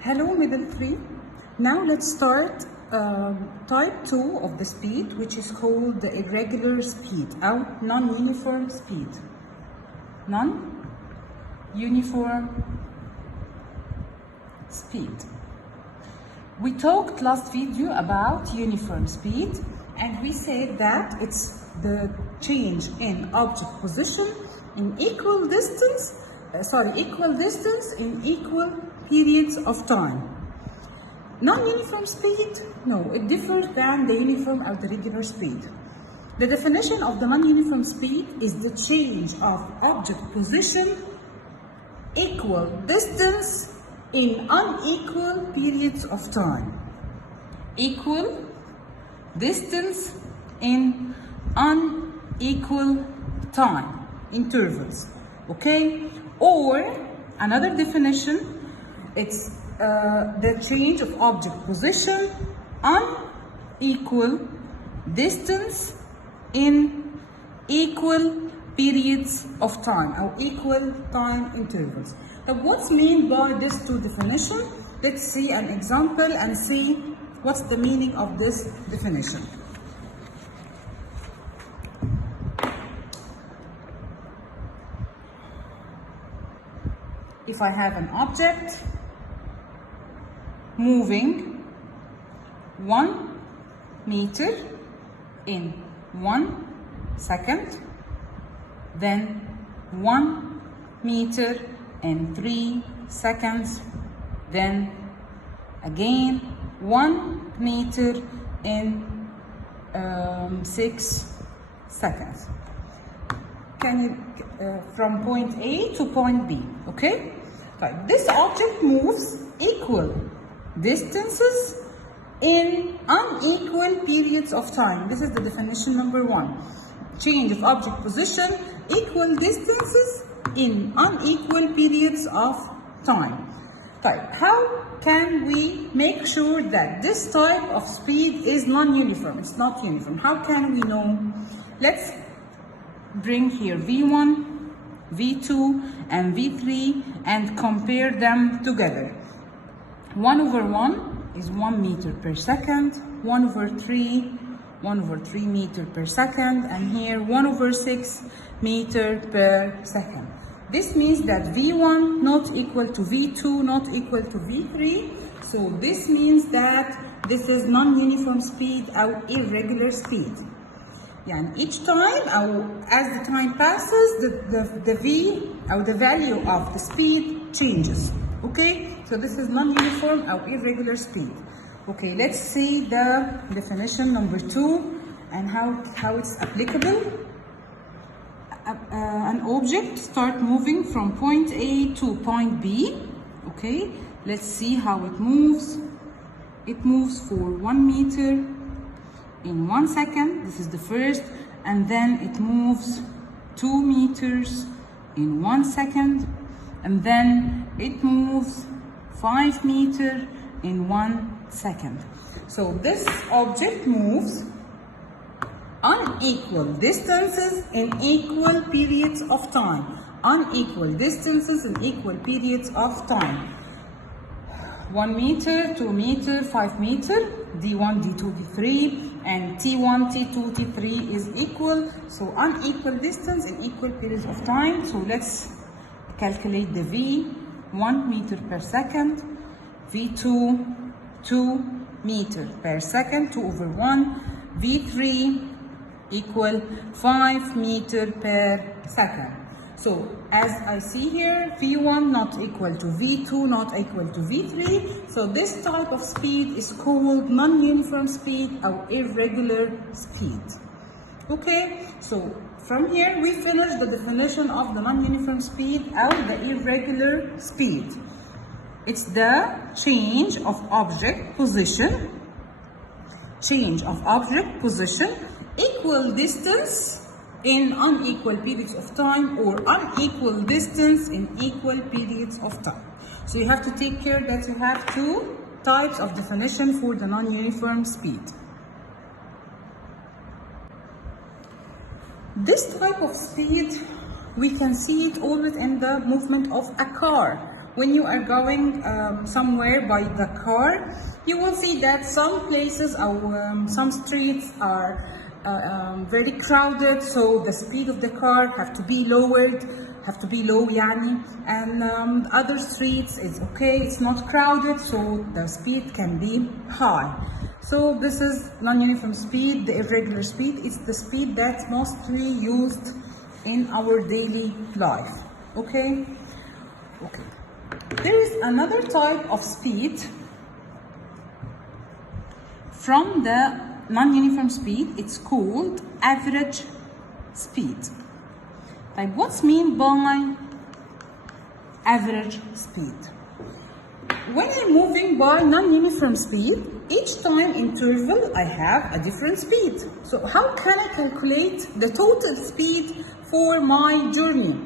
Hello, middle 3. Now let's start type 2 of the speed, which is called the irregular speed or non-uniform speed. Non-uniform speed. We talked last video about uniform speed, and we said that it's the change in object position in equal distance in equal periods of time. Non-uniform speed, no, it differs than the uniform or the regular speed. The definition of the non-uniform speed is the change of object position equal distance in unequal periods of time. Equal distance in unequal time intervals, okay? Or another definition, it's the change of object position unequal distance in equal periods of time or equal time intervals. Now, what's meant by these two definitions? Let's see an example and see what's the meaning of this definition. If I have an object moving 1 meter in 1 second, then 1 meter in 3 seconds, then again 1 meter in 6 seconds. Can you from point A to point B, okay? Right. This object moves equal distances in unequal periods of time. This is the definition number 1. Change of object position, equal distances in unequal periods of time. Right. How can we make sure that this type of speed is non-uniform? It's not uniform. How can we know? Let's bring here V1, V2 and V3 and compare them together. 1/1 is 1 meter per second, 1/3 meter per second, and here 1/6 meter per second. This means that V1 not equal to V2 not equal to V3, so this means that this is non-uniform speed or irregular speed. And each time, as the time passes, the V or the value of the speed changes. Okay, so this is non-uniform or irregular speed. Okay, let's see the definition number 2 and how it's applicable. An object start moving from point A to point B. Okay, let's see how it moves. It moves for 1 meter in 1 second, this is the first, and then it moves 2 meters in 1 second, and then it moves 5 meters in 1 second. So this object moves unequal distances in equal periods of time. Unequal distances in equal periods of time. 1 meter, 2 meter, 5 meter, D1, D2, D3, and T1, T2, T3 is equal. So unequal distance in equal periods of time. So let's calculate the V, 1 meter per second, V2, 2 meter per second, 2/1, V3 equal 5 meter per second. So as I see here, V1 not equal to V2 not equal to V3. So this type of speed is called non-uniform speed or irregular speed. Okay, so from here we finish the definition of the non-uniform speed or the irregular speed. It's the change of object position. Change of object position, equal distance in unequal periods of time or unequal distance in equal periods of time. So you have to take care that you have 2 types of definition for the non-uniform speed. This type of speed, we can see it always in the movement of a car. when you are going somewhere by the car, you will see that some places or some streets are very crowded, so the speed of the car have to be lowered, have to be low يعني, and other streets is okay, it's not crowded, so the speed can be high. So this is non-uniform speed. The irregular speed is the speed that's mostly used in our daily life. Okay? Okay. There is another type of speed from the non-uniform speed. It's called average speed. Like, what's mean by average speed? When I'm moving by non-uniform speed, each time interval I have a different speed. So how can I calculate the total speed for my journey?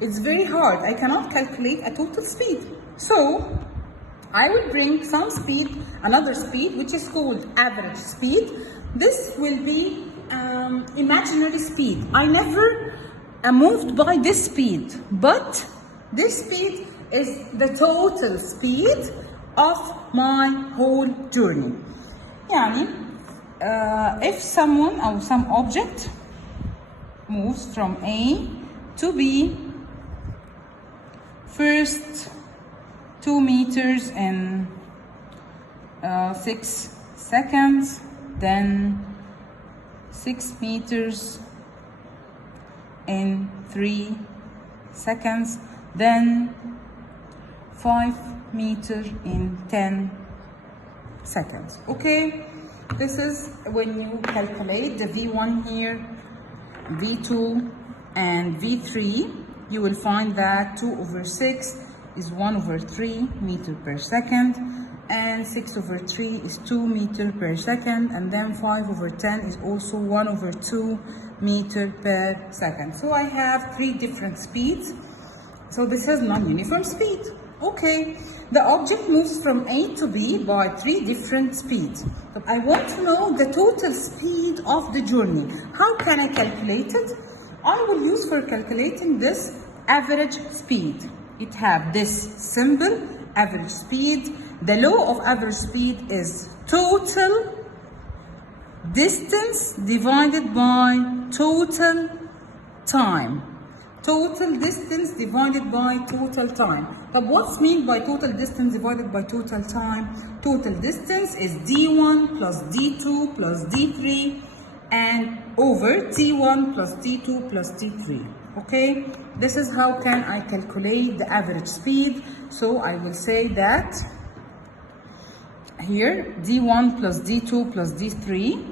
It's very hard. I cannot calculate a total speed. So I will bring some speed, another speed, which is called average speed. This will be imaginary speed. I never moved by this speed, but this speed is the total speed of my whole journey. يعني if someone or some object moves from A to B, first 2 meters in 6 seconds, then 6 meters in 3 seconds, then 5 meters in 10 seconds. Okay, this is when you calculate the V1 here, V2 and V3, you will find that 2/6 is 1/3 meter per second, and 6/3 is 2 meter per second, and then 5/10 is also 1/2 meter per second. So I have 3 different speeds. So this is non-uniform speed. Okay, the object moves from A to B by 3 different speeds. But I want to know the total speed of the journey. How can I calculate it? I will use for calculating this average speed. It have this symbol, average speed. The law of average speed is total distance divided by total time. Total distance divided by total time. But what's mean by total distance divided by total time? Total distance is D1 plus D2 plus D3 and over T1 plus T2 plus T3. Okay, this is how can I calculate the average speed. So I will say that here D1 plus D2 plus D3,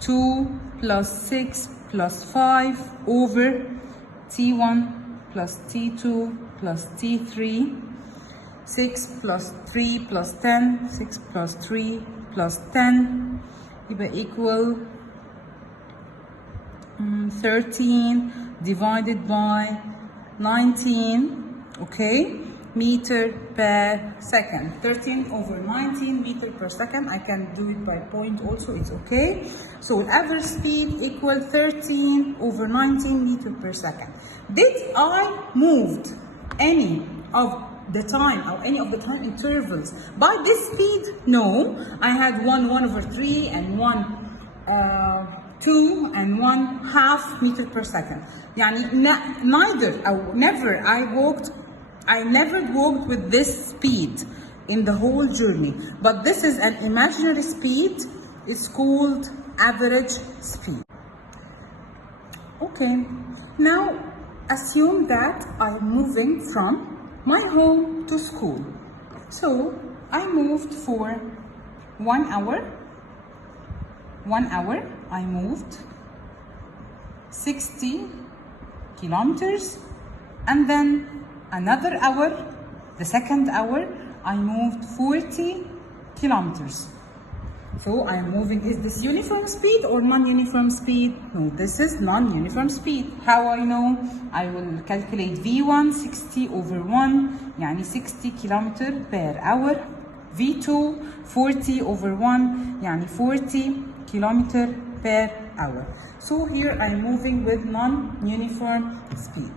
2 plus 6 plus 5 over T1 plus T2 plus T3, 6 plus 3 plus 10, 6 plus 3 plus 10, يبقى equal 13 divided by 19, okay, meter per second. 13/19 meter per second. I can do it by point also, it's okay. So average speed equal 13/19 meter per second. Did I moved any of the time or any of the time intervals by this speed? No, I had 1/3 and 2 and 1/2 meter per second. يعني neither or never I never walked with this speed in the whole journey, but this is an imaginary speed. It's called average speed. Okay, now assume that I'm moving from my home to school. So I moved for 1 hour. 1 hour I moved 60 kilometers, and then another hour, the second hour, I moved 40 kilometers. So I'm moving, is this uniform speed or non-uniform speed? No, this is non-uniform speed. How I know? I will calculate V1 60/1, يعني 60 kilometer per hour. V2 40/1, يعني 40 kilometer per hour. So here I'm moving with non-uniform speed.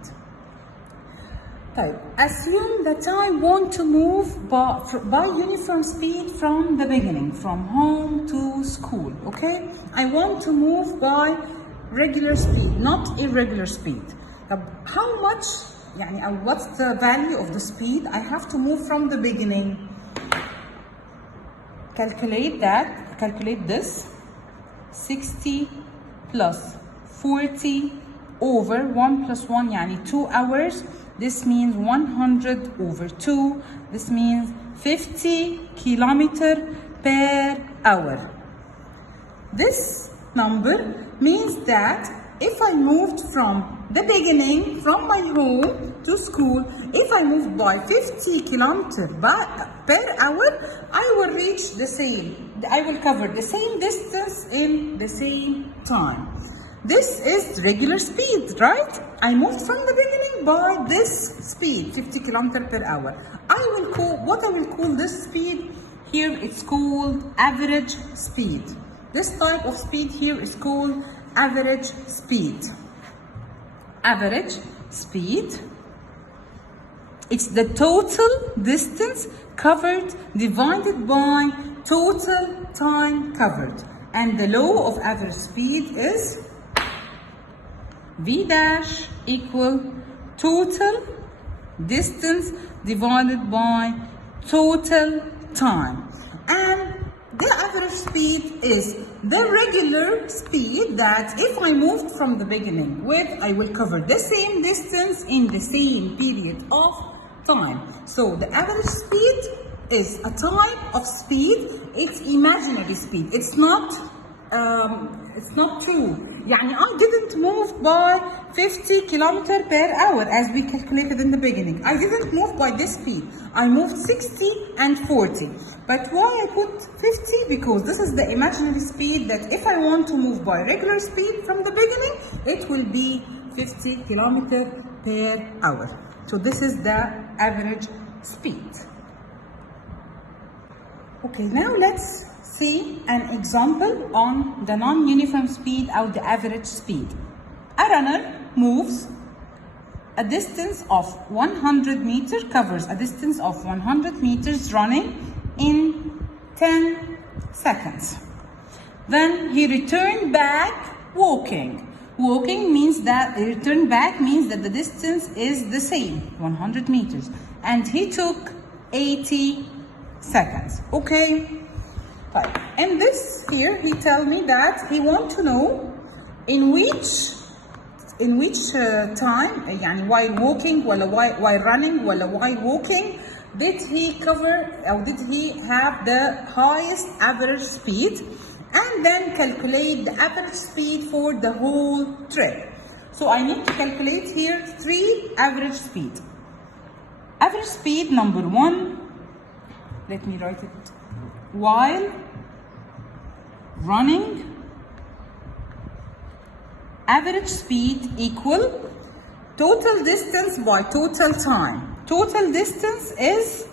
طيب, assume that I want to move by uniform speed from the beginning, from home to school, okay? I want to move by regular speed, not irregular speed. طب how much, يعني, what's the value of the speed I have to move from the beginning? Calculate that, calculate this. 60 plus 40 over 1 plus 1, يعني 2 hours. This means 100 over 2. This means 50 kilometer per hour. This number means that if I moved from the beginning, from my home to school, if I moved by 50 kilometers per hour, I will reach the same. I will cover the same distance in the same time. This is regular speed, right? I moved from the beginning by this speed, 50 kilometers per hour. I will call this speed here, it's called average speed. This type of speed here is called average speed. Average speed, it's the total distance covered divided by total time covered. And the law of average speed is V dash equal total distance divided by total time. And the average speed is the regular speed that if I moved from the beginning with, I will cover the same distance in the same period of time. So the average speed is a type of speed. It's imaginary speed. It's not true. يعني I didn't move by 50 kilometers per hour as we calculated in the beginning. I didn't move by this speed. I moved 60 and 40. But why I put 50? Because this is the imaginary speed that if I want to move by regular speed from the beginning, it will be 50 kilometers per hour. So this is the average speed. Okay, now let's see an example on the non-uniform speed or the average speed. A runner moves a distance of 100 meters, covers a distance of 100 meters running in 10 seconds. Then he returned back walking. Walking means that return back means that the distance is the same, 100 meters. And he took 80 seconds, okay? In this here, he tell me that he want to know in which time, يعني while walking, while running, while walking, did he cover or did he have the highest average speed, and then calculate the average speed for the whole trip. So I need to calculate here 3 average speed. Average speed number 1, let me write it, while running, average speed equal total distance by total time. Total distance is,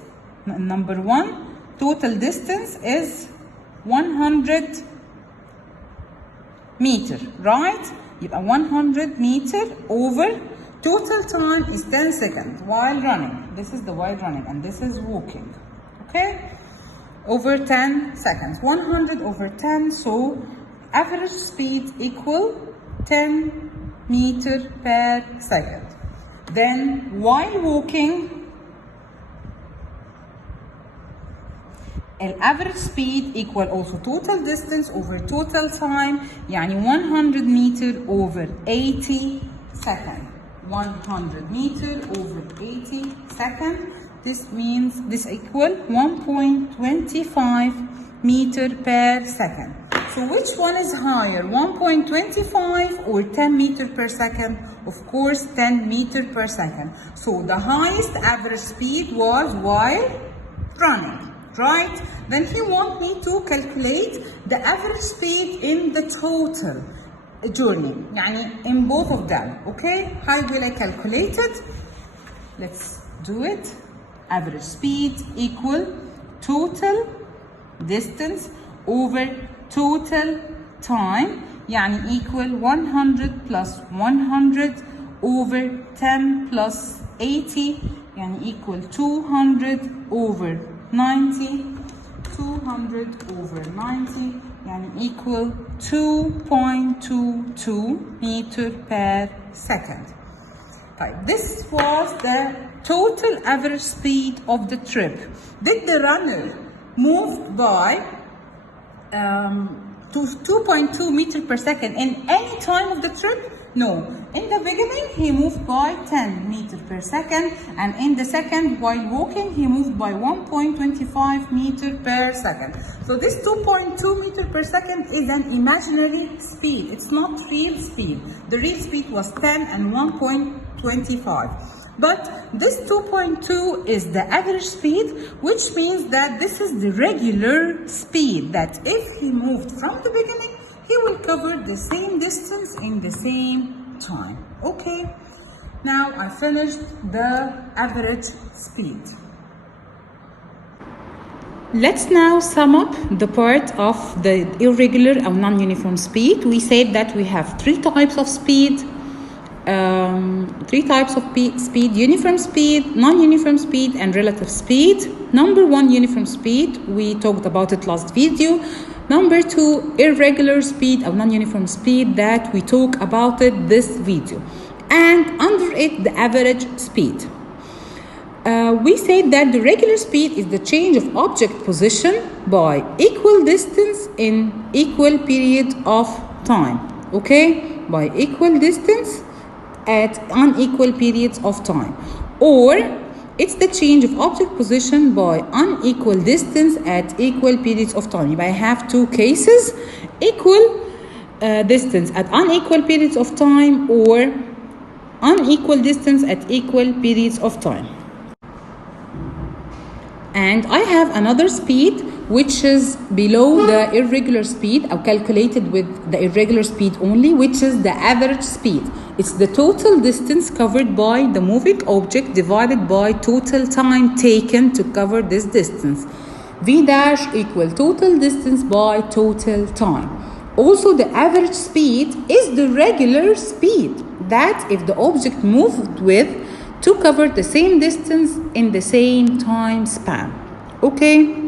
number 1, total distance is 100 meter, right? 100 meter over total time is 10 seconds while running. This is the while running and this is walking, okay? Over 10 seconds, 100 over 10, so average speed equal 10 meter per second. Then while walking, average speed equal also total distance over total time, يعني 100 meter over 80 seconds. 100 meter over 80 seconds. This means this equal 1.25 meter per second. So which one is higher, 1.25 or 10 meter per second? Of course, 10 meter per second. So the highest average speed was while running, right? Then he wants me to calculate the average speed in the total journey, يعني in both of them, okay? How will I calculate it? Let's do it. Average speed equal total distance over total time, يعني equal 100 plus 100 over 10 plus 80 يعني equal 200 over 90. 200 over 90 يعني equal 2.22 meter per second. طيب, this was the total average speed of the trip. Did the runner move by 2.2 meter per second in any time of the trip? No. In the beginning, he moved by 10 meter per second, and in the second, while walking, he moved by 1.25 meter per second. So this 2.2 meter per second is an imaginary speed. It's not real speed. The real speed was 10 and 1.25. But this 2.2 is the average speed, which means that this is the regular speed, that if he moved from the beginning, he will cover the same distance in the same time. Okay, now I finished the average speed. Let's now sum up the part of the irregular or non-uniform speed. We said that we have three types of speed. Speed: uniform speed, non-uniform speed, and relative speed. Number one, uniform speed, we talked about it last video. Number two, irregular speed or non-uniform speed, that we talk about it this video. And under it, the average speed. We said that the regular speed is the change of object position by equal distance in equal period of time. Okay, by equal distance at unequal periods of time, or it's the change of object position by unequal distance at equal periods of time. I have two cases: equal distance at unequal periods of time, or unequal distance at equal periods of time. And I have another speed which is below the irregular speed, or calculated with the irregular speed only, which is the average speed. It's the total distance covered by the moving object divided by total time taken to cover this distance. V dash equal total distance by total time. Also, the average speed is the regular speed that if the object moved with to cover the same distance in the same time span. Okay?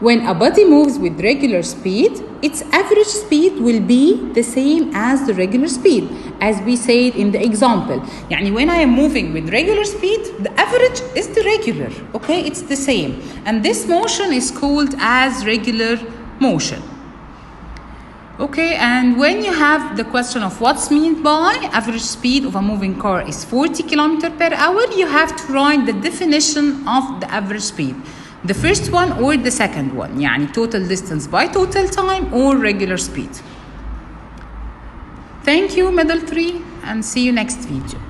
When a body moves with regular speed, its average speed will be the same as the regular speed, as we said in the example. Yani when I am moving with regular speed, the average is the regular. Okay? It's the same. And this motion is called as regular motion. Okay, and when you have the question of what's meant by average speed of a moving car is 40 km per hour, you have to write the definition of the average speed. The first one or the second one, يعني total distance by total time or regular speed. Thank you, Middle 3, and see you next video.